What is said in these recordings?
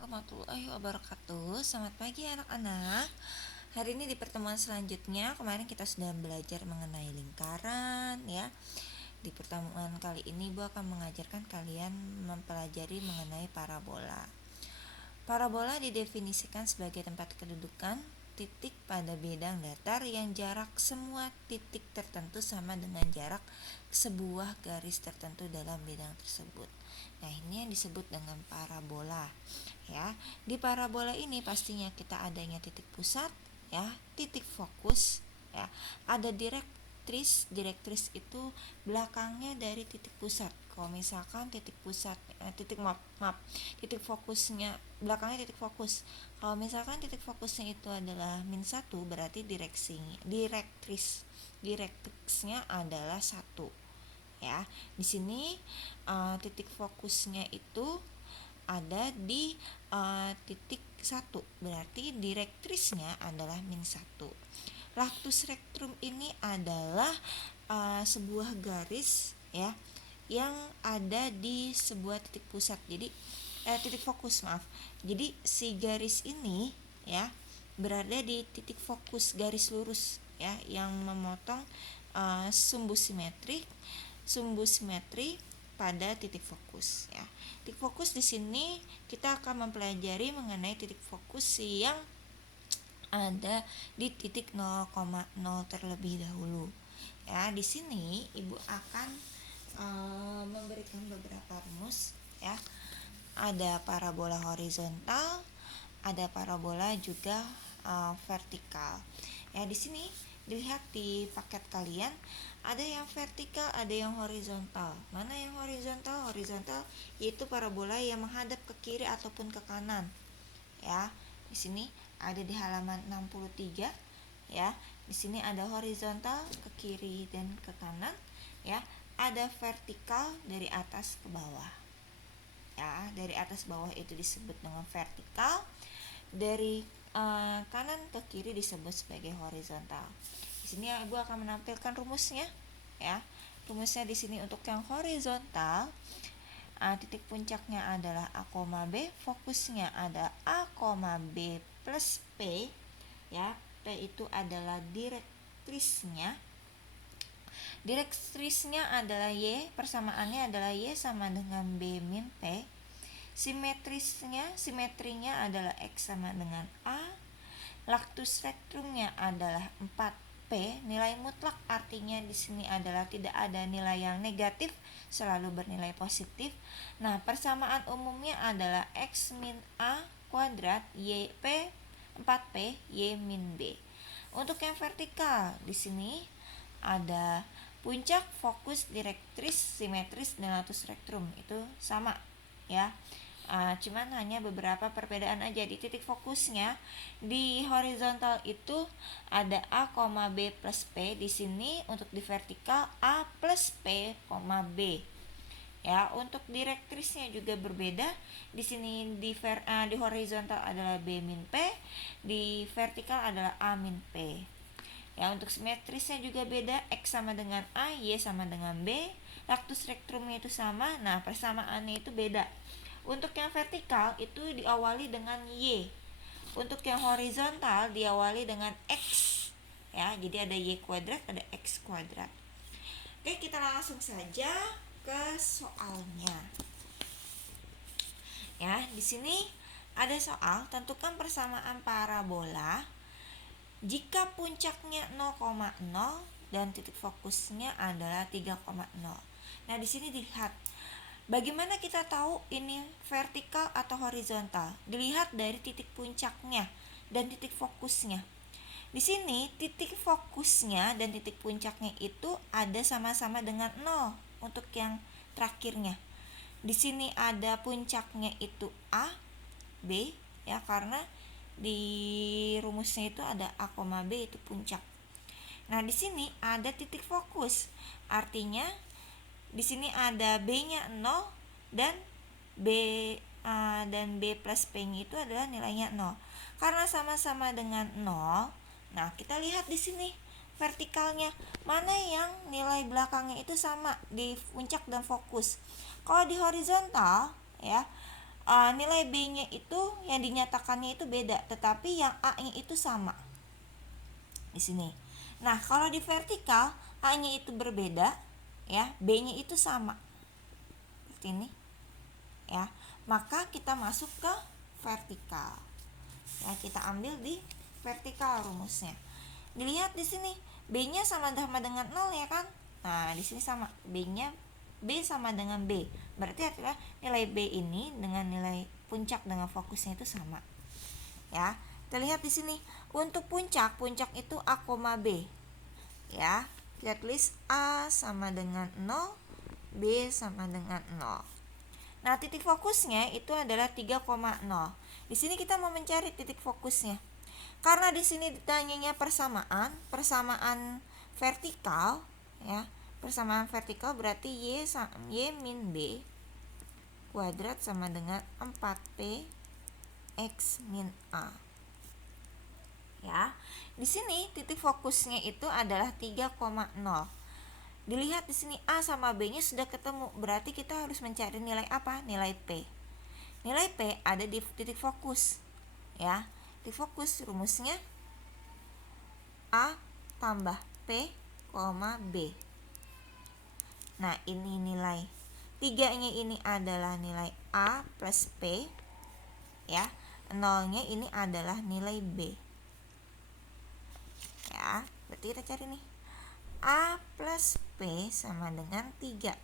warahmatullahi wabarakatuh. Selamat pagi anak-anak. Hari ini di pertemuan selanjutnya, kemarin kita sudah belajar mengenai lingkaran ya. Di pertemuan kali ini Ibu akan mengajarkan kalian mempelajari mengenai parabola. Parabola didefinisikan sebagai tempat kedudukan titik pada bidang datar yang jarak semua titik tertentu sama dengan jarak sebuah garis tertentu dalam bidang tersebut. Nah, ini yang disebut dengan parabola. Ya, di parabola ini pastinya kita adanya titik pusat, ya, titik fokus, ya, ada direktris. Direktris itu belakangnya dari titik pusat. Kalau misalkan titik pusat, titik fokusnya belakangnya titik fokus. Kalau misalkan titik fokusnya itu adalah -1, berarti direktrisnya adalah 1. Ya, di sini titik fokusnya itu ada di titik 1, berarti direktrisnya adalah -1. Lactus rectum ini adalah sebuah garis ya yang ada di sebuah titik pusat. Jadi titik fokus, maaf. Jadi si garis ini ya berada di titik fokus garis lurus ya yang memotong sumbu simetri pada titik fokus ya. Titik fokus di sini kita akan mempelajari mengenai titik fokus yang ada di titik 0,0 terlebih dahulu. Ya, di sini Ibu akan memberikan beberapa rumus ya. Ada parabola horizontal, ada parabola juga vertikal. Ya, di sini dilihat di paket kalian ada yang vertikal, ada yang horizontal. Mana yang horizontal? Horizontal yaitu parabola yang menghadap ke kiri ataupun ke kanan. Ya, di sini ada di halaman 63 ya. Di sini ada horizontal ke kiri dan ke kanan ya. Ada vertikal dari atas ke bawah. Ya, dari atas bawah itu disebut dengan vertikal. Dari kanan ke kiri disebut sebagai horizontal. Di sini Ibu akan menampilkan rumusnya ya. Rumusnya di sini untuk yang horizontal, titik puncaknya adalah A, B, fokusnya ada A, B plus P ya. P itu adalah direktrisnya. Direktrisnya adalah Y, persamaannya adalah Y sama dengan B min P. Simetrinya adalah X sama dengan A. Lactus rectumnya adalah 4P. Nilai mutlak artinya di sini adalah tidak ada nilai yang negatif, selalu bernilai positif. Nah, persamaan umumnya adalah X min A kuadrat Y P 4P Y min B. Untuk yang vertikal di sini ada puncak, fokus, direktris, simetris, dan lactus rectum. Itu sama ya. Cuman hanya beberapa perbedaan aja. Di titik fokusnya di horizontal itu ada A, B plus P. Di sini untuk di vertikal A plus P, B. Ya, untuk direktrisnya juga berbeda. Di sini di horizontal adalah B min P, di vertikal adalah A min P. Ya, untuk simetrisnya juga beda, X sama dengan A, Y sama dengan B. Lactus rectumnya itu sama. Nah, persamaannya itu beda. Untuk yang vertikal itu diawali dengan Y. Untuk yang horizontal diawali dengan X. Ya, jadi ada Y kuadrat, ada X kuadrat. Oke, kita langsung saja ke soalnya. Ya, di sini ada soal, tentukan persamaan parabola jika puncaknya 0,0 dan titik fokusnya adalah 3,0. Nah, di sini dilihat bagaimana kita tahu ini vertikal atau horizontal. Dilihat dari titik puncaknya dan titik fokusnya. Di sini titik fokusnya dan titik puncaknya itu ada sama-sama dengan 0 untuk yang terakhirnya. Di sini ada puncaknya itu A, B ya, karena di rumusnya itu ada A, B itu puncak. Nah, di sini ada titik fokus. Artinya di sini ada B-nya 0 dan B plus P-nya itu adalah nilainya 0. Karena sama-sama dengan 0, nah kita lihat di sini vertikalnya mana yang nilai belakangnya itu sama di puncak dan fokus. Kalau di horizontal ya, nilai B-nya itu yang dinyatakannya itu beda, tetapi yang A-nya itu sama di sini. Nah, kalau di vertikal A-nya itu berbeda, ya, B-nya itu sama. Seperti ini. Ya. Maka kita masuk ke vertikal. Ya, kita ambil di vertikal rumusnya. Dilihat di sini, B-nya sama dengan 0 ya kan? Nah, di sini sama. B sama dengan B. Berarti adalah nilai B ini dengan nilai puncak dengan fokusnya itu sama. Ya. Kita lihat di sini. Untuk puncak itu A, B. Ya. Kita tulis A sama dengan 0, B sama dengan 0. Nah, titik fokusnya itu adalah 3,0. Di sini kita mau mencari titik fokusnya. Karena di sini ditanyanya persamaan vertikal, ya. Persamaan vertikal berarti Y min B kuadrat sama dengan 4P X min A. Ya. Di sini titik fokusnya itu adalah 3,0. Dilihat di sini A sama B-nya sudah ketemu, berarti kita harus mencari nilai apa? Nilai P. Nilai P ada di titik fokus. Ya, titik fokus rumusnya A tambah P, B. Nah, ini nilai 3-nya ini adalah nilai A plus P. Ya, 0-nya ini adalah nilai B. Ya, berarti kita cari nih. A plus P sama dengan 3.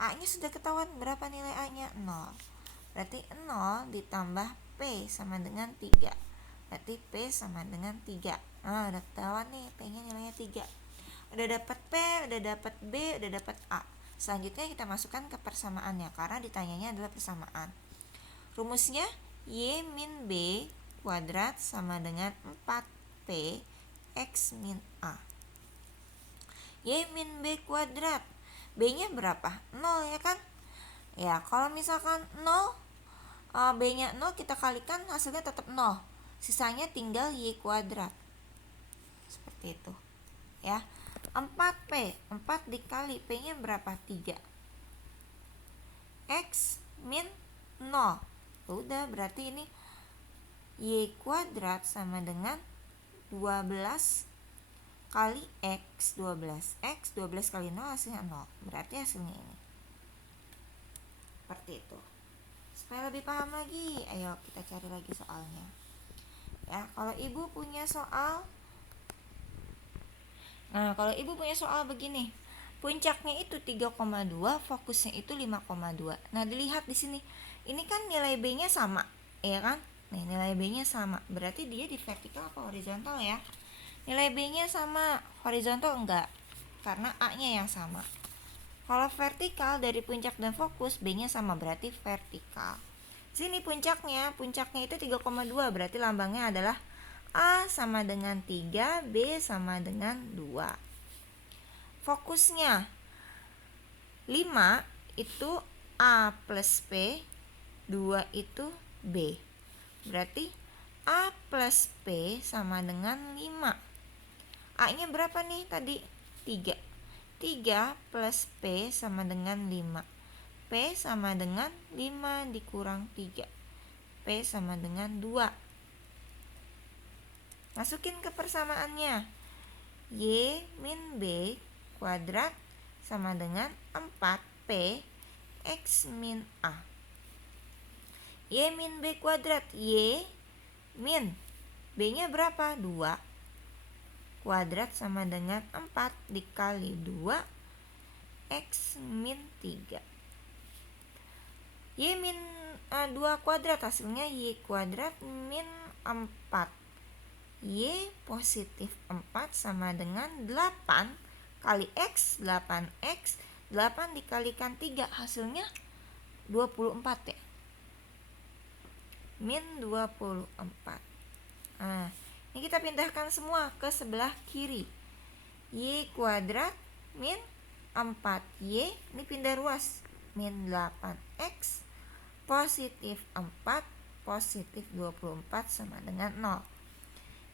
A-nya sudah ketahuan, berapa nilai A-nya? 0. Berarti 0 ditambah P sama dengan 3. Berarti P sama dengan 3. Nah, udah ketahuan nih, P-nya nilainya 3. Udah dapat P, udah dapat B, udah dapat A. Selanjutnya kita masukkan ke persamaannya, karena ditanyanya adalah persamaan. Rumusnya Y min B kuadrat sama dengan 4P X min A. Y min B kuadrat, B-nya berapa? 0 ya kan? Ya, kalau misalkan 0, B-nya 0 kita kalikan hasilnya tetap 0. Sisanya tinggal Y kuadrat. Seperti itu. Ya. 4P, 4 dikali P-nya berapa? 3. X min 0. Udah, berarti ini Y kuadrat sama dengan 12 kali X 12. X 12 kali 0 hasilnya 0. Berarti hasilnya ini. Seperti itu. Supaya lebih paham lagi, ayo kita cari lagi soalnya. Ya, kalau ibu punya soal. Nah, kalau ibu punya soal begini. Puncaknya itu 3,2, fokusnya itu 5,2. Nah, dilihat di sini. Ini kan nilai B-nya sama, ya kan? Nih, nilai B-nya sama. Berarti dia di vertikal apa horizontal ya? Nilai B-nya sama, horizontal enggak, karena A-nya yang sama. Kalau vertikal dari puncak dan fokus, B-nya sama, berarti vertikal. Sini puncaknya itu 3,2, berarti lambangnya adalah A sama dengan 3, B sama dengan 2. Fokusnya 5 itu A plus P, 2 itu B. Berarti A plus P sama dengan 5. A-nya berapa nih tadi? 3. 3 plus P sama dengan 5. P sama dengan 5 dikurang 3. P sama dengan 2. Masukin ke persamaannya. Y min B kuadrat sama dengan 4P X min A. Y min B kuadrat. Y min B-nya berapa? 2. Kuadrat sama dengan 4 dikali 2 X min 3. Y min 2 kuadrat hasilnya Y kuadrat min 4. Y positif 4 sama dengan 8 kali X, 8X. 8 dikalikan 3 hasilnya 24 ya. Min 24. Nah, ini kita pindahkan semua ke sebelah kiri. Y kuadrat min 4Y, ini pindah ruas, min 8X positif 4 positif 24 sama dengan 0.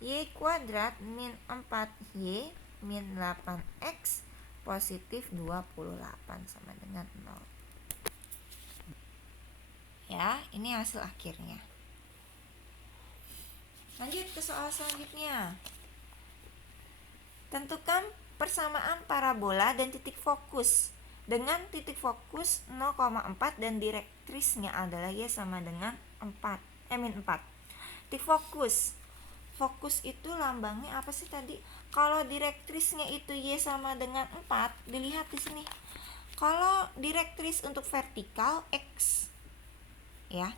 Y kuadrat min 4Y min 8X positif 28 sama dengan 0. Ya, ini hasil akhirnya. Lanjut ke soal selanjutnya. Tentukan persamaan parabola dan titik fokus. Dengan titik fokus 0,4 dan direktrisnya adalah Y sama dengan 4. Min 4. Titik fokus. Fokus itu lambangnya apa sih tadi? Kalau direktrisnya itu Y sama dengan 4, dilihat di sini. Kalau direktris untuk vertikal X, ya.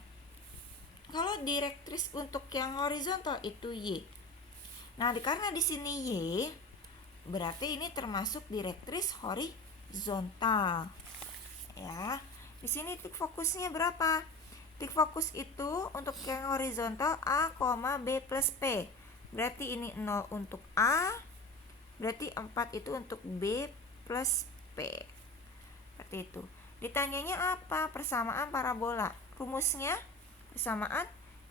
Kalau direktris untuk yang horizontal itu Y. Nah, karena di sini Y, berarti ini termasuk direktris horizontal. Ya. Di sini titik fokusnya berapa? Titik fokus itu untuk yang horizontal A, B plus P. Berarti ini 0 untuk A, berarti 4 itu untuk B plus P. Seperti itu. Ditanyanya apa? Persamaan parabola. Rumusnya persamaan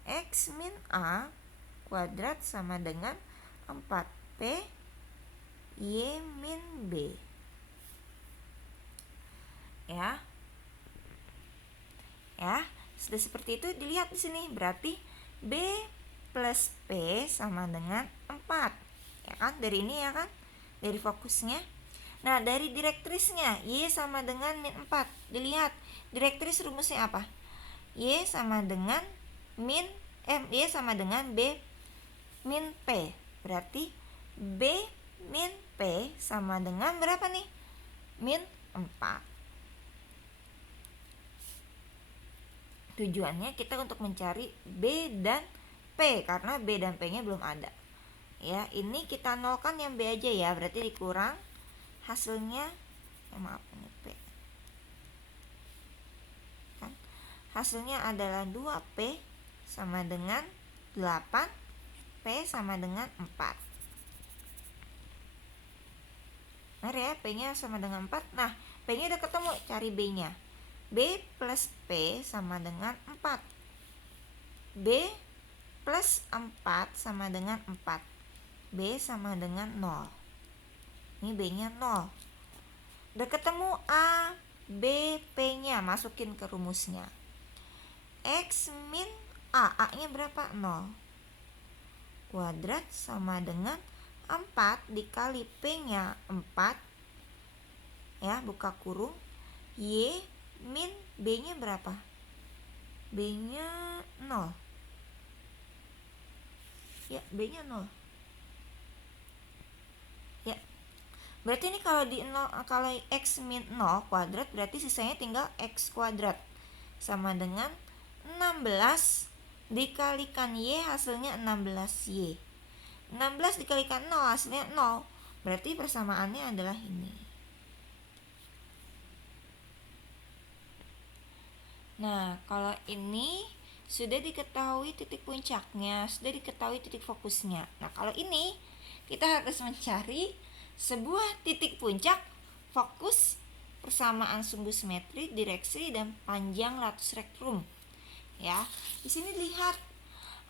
X min A kuadrat sama dengan 4P Y min B. Ya. Ya, sudah seperti itu dilihat di sini. Berarti B plus P sama dengan 4. Ya kan? Dari ini ya kan? Dari fokusnya. Nah, dari direktrisnya Y sama dengan min 4. Dilihat, direktris rumusnya apa? Y sama dengan Y sama dengan B min P. Berarti B min P sama dengan berapa nih? Min 4. Tujuannya kita untuk mencari B dan P, karena B dan P-nya belum ada. Ya, ini kita nolkan yang B aja ya, berarti dikurang hasilnya, maaf ini P. Kan? Hasilnya adalah 2P sama dengan 8, P sama dengan 4. Benar ya, P-nya sama dengan 4. Nah, P-nya udah ketemu, cari B-nya. B plus P sama dengan 4. B plus 4 sama dengan 4. B sama dengan 0. Ini B-nya 0. Udah ketemu A, B, P-nya, masukin ke rumusnya. X min A, A-nya berapa? 0. Kuadrat sama dengan 4 dikali P-nya 4. Ya, buka kurung. Y min B-nya berapa? B-nya 0. Ya, B-nya 0. Ya. Berarti ini kalau kalau X min 0 kuadrat, berarti sisanya tinggal X kuadrat. Sama dengan 16 dikalikan Y, hasilnya 16Y. 16 dikalikan 0 hasilnya 0. Berarti persamaannya adalah ini. Nah, kalau ini sudah diketahui titik puncaknya, sudah diketahui titik fokusnya. Nah, kalau ini kita harus mencari sebuah titik puncak, fokus, persamaan sumbu simetri, direksi, dan panjang latus rektrum. Ya, di sini lihat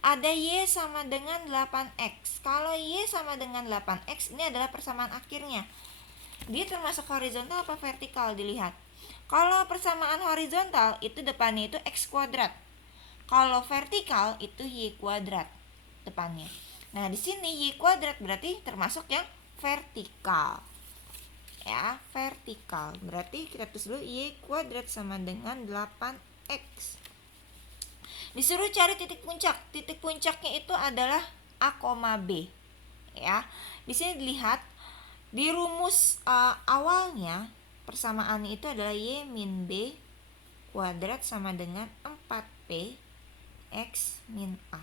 ada Y sama dengan 8X. Kalau Y sama dengan 8X, ini adalah persamaan akhirnya. Dia termasuk horizontal apa vertikal? Dilihat. Kalau persamaan horizontal itu depannya itu X kuadrat. Kalau vertikal itu Y kuadrat depannya. Nah, di sini Y kuadrat berarti termasuk yang vertikal. Ya, vertikal. Berarti kita tulis dulu Y kuadrat sama dengan 8X. Disuruh cari titik puncak. Titik puncaknya itu adalah A, B. Ya. Di sini dilihat di rumus awalnya persamaan itu adalah Y min B kuadrat sama dengan 4P X min A.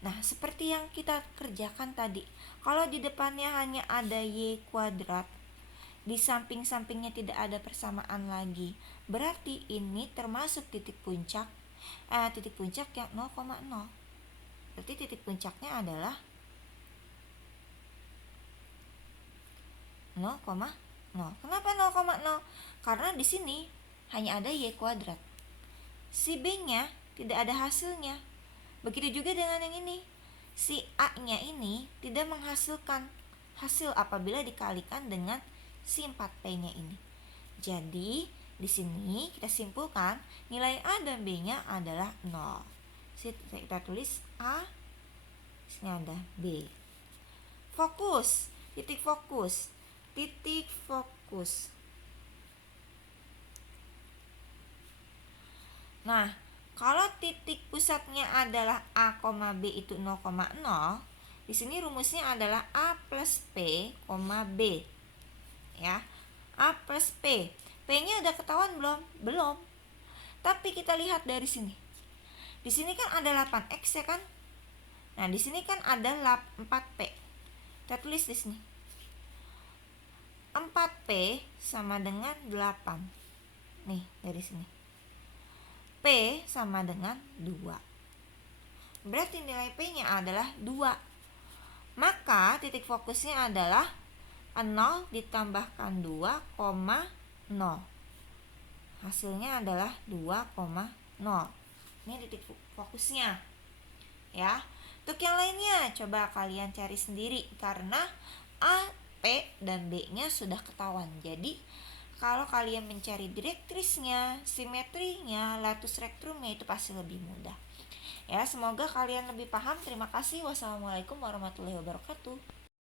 Nah, seperti yang kita kerjakan tadi, kalau di depannya hanya ada Y kuadrat, di samping-sampingnya tidak ada persamaan lagi, berarti ini termasuk titik puncak yang 0,0. Berarti titik puncaknya adalah 0,0. Kenapa 0,0? Karena di sini hanya ada Y kuadrat. Si B-nya tidak ada hasilnya. Begitu juga dengan yang ini. Si A-nya ini tidak menghasilkan hasil apabila dikalikan dengan si 4P-nya ini. Jadi, Di sini kita simpulkan nilai A dan B-nya adalah 0. Kita tulis A, di sini ada B. Fokus, titik fokus. Titik fokus. Nah, kalau titik pusatnya adalah A, B itu 0,0, di sini rumusnya adalah A plus P, B. Ya, A plus P. P-nya udah ketahuan belum? Belum. Tapi kita lihat dari sini. Di sini kan ada 8X ya kan? Nah, di sini kan ada 4P. Kita tulis di sini. 4P sama dengan 8. Nih, dari sini. P sama dengan 2. Berarti nilai P-nya adalah 2. Maka titik fokusnya adalah 0 ditambahkan 2, 0. Hasilnya adalah 2,0. Ini titik fokusnya. Ya. Untuk yang lainnya coba kalian cari sendiri karena A, P, dan B-nya sudah ketahuan. Jadi kalau kalian mencari direktrisnya, simetrinya, latus rektrumnya itu pasti lebih mudah. Ya, semoga kalian lebih paham. Terima kasih. Wassalamualaikum warahmatullahi wabarakatuh.